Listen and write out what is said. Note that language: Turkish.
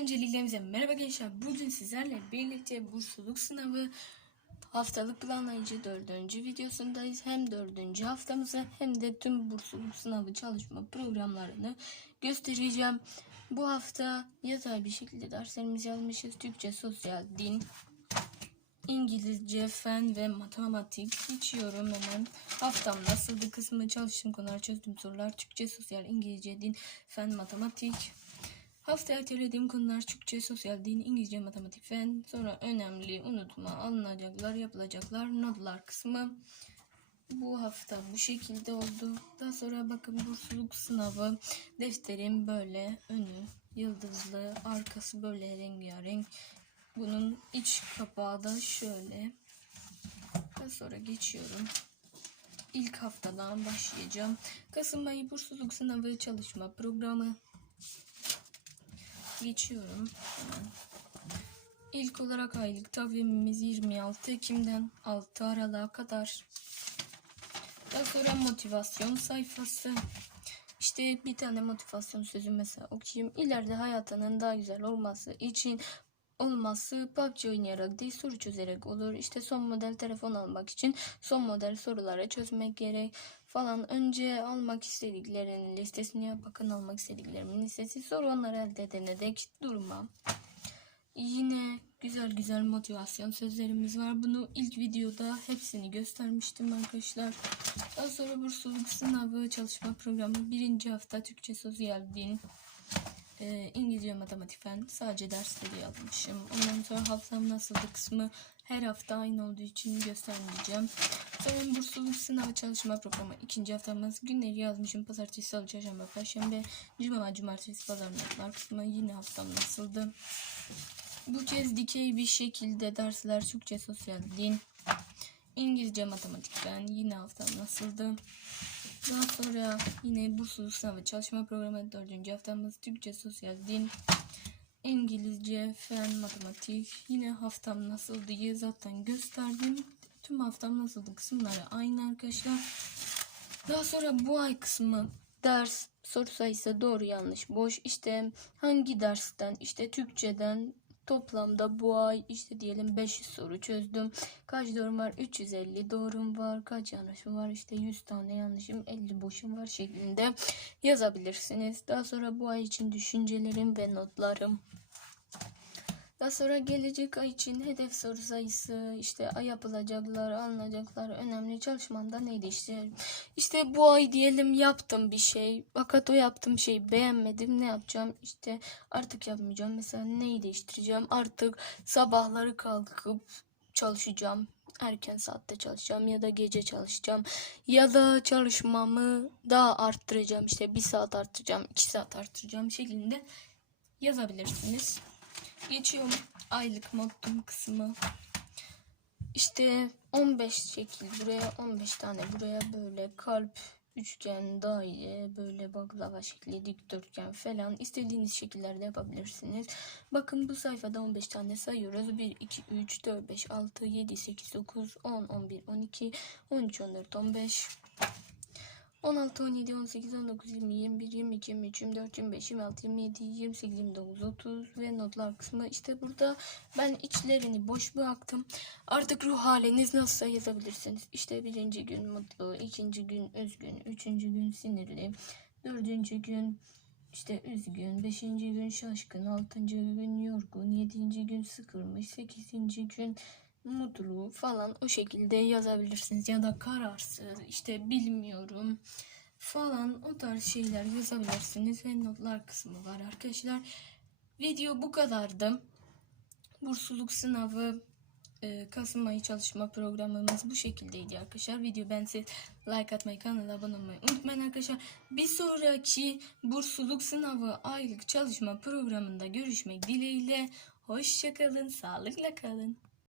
Öncelikle merhaba gençler. Bugün sizlerle birlikte bursluluk sınavı haftalık planlayıcı dördüncü videosundayız. Hem dördüncü haftamızı hem de tüm bursluluk sınavı çalışma programlarını göstereceğim. Bu hafta yatay bir şekilde derslerimizi yazmışız. Türkçe, sosyal, din, İngilizce, fen ve matematik geçiyorum hemen. Haftam nasıldı kısmı çalıştığım konular, çözdüğüm sorular, Türkçe, sosyal, İngilizce, din, fen, matematik. Haftaya ertelediğim konular Türkçe, sosyal, din, İngilizce, matematik, fen. Sonra önemli, unutma, alınacaklar, yapılacaklar, notlar kısmı. Bu hafta bu şekilde oldu. Daha sonra bakın bursluluk sınavı. Defterim böyle önü yıldızlı, arkası böyle rengarenk. Bunun iç kapağı da şöyle. Daha sonra geçiyorum. İlk haftadan başlayacağım. Kasım ayı bursluluk sınavı çalışma programı. Geçiyorum hemen. İlk olarak aylık takvimimiz 26 Ekim'den 6 Aralık'a kadar. Daha sonra motivasyon sayfası. İşte bir tane motivasyon sözü mesela okuyayım. İleride hayatının daha güzel olması için olması PUBG oynayarak değil soru çözerek olur. İşte son model telefon almak için son model soruları çözmek gerek falan. Önce almak istediklerinin listesini yap. Bakın almak istediklerimin listesi. Sonra onları elde edene dek durma. Yine güzel güzel motivasyon sözlerimiz var. Bunu ilk videoda hepsini göstermiştim arkadaşlar. Daha sonra bursluluk sınavı çalışma programı birinci hafta Türkçe sosyal din e, İngilizce matematik fen sadece dersleri yazmışım. Ondan sonra haftam nasıldı kısmı her hafta aynı olduğu için göstermeyeceğim. Sonra bursluluk sınavı çalışma programı ikinci haftamız günleri yazmışım. Pazartesi, salı, çarşamba, perşembe, cuma, cumartesi, pazar notlar kısmı yine haftam nasıldı. Bu kez dikey bir şekilde dersler Türkçe, sosyal, din, İngilizce, matematik fen yine haftam nasıldı. Daha sonra yine bursluluk sınavı çalışma programı dördüncü haftamız Türkçe, sosyal, din, İngilizce, fen, matematik. Yine haftam nasıldı diye zaten gösterdim. Tüm haftam nasıldı kısımları aynı arkadaşlar. Daha sonra bu ay kısmı ders soru sayısı doğru yanlış boş işte hangi dersten işte Türkçeden toplamda bu ay işte diyelim 500 soru çözdüm. Kaç doğrum var? 350 doğrum var. Kaç yanlışım var? İşte 100 tane yanlışım 50 boşum var şeklinde yazabilirsiniz. Daha sonra bu ay için düşüncelerim ve notlarım. Daha sonra gelecek ay için hedef soru sayısı, işte ay yapılacaklar, alınacaklar, önemli çalışmamda neydi işte. İşte bu ay diyelim yaptım bir şey. Fakat o yaptığım şeyi beğenmedim. Ne yapacağım? İşte artık yapmayacağım. Mesela neyi değiştireceğim? Artık sabahları kalkıp çalışacağım. Erken saatte çalışacağım ya da gece çalışacağım. Ya da çalışmamı daha arttıracağım. İşte bir saat arttıracağım, iki saat arttıracağım şeklinde yazabilirsiniz. Geçiyorum aylık mottum kısmı. İşte 15 şekil buraya 15 tane buraya böyle kalp, üçgen, daire, böyle baklava şekli, dikdörtgen falan istediğiniz şekillerde yapabilirsiniz. Bakın bu sayfada 15 tane sayıyoruz. 1, 2, 3, 4, 5, 6, 7, 8, 9, 10, 11, 12, 13, 14, 15, 16, 17, 18, 19, 20, 21, 22, 23, 24, 25, 26, 27, 28, 29, 30 ve notlar kısmı. İşte burada ben içlerini boş bıraktım. Artık ruh haliniz nasılsa yazabilirsiniz. İşte birinci gün mutlu, ikinci gün üzgün, üçüncü gün sinirli, dördüncü gün işte üzgün, beşinci gün şaşkın, altıncı gün yorgun, yedinci gün sıkılmış, sekizinci gün mutlu falan o şekilde yazabilirsiniz ya da kararsız işte bilmiyorum falan o tarz şeyler yazabilirsiniz ve notlar kısmı var arkadaşlar. Video bu kadardı. Bursluluk sınavı e, Kasım ayı çalışma programımız bu şekildeydi arkadaşlar. Video ben like atmayı, kanala abone olmayı unutmayın arkadaşlar. Bir sonraki bursluluk sınavı aylık çalışma programında görüşmek dileğiyle. Hoşçakalın, sağlıkla kalın.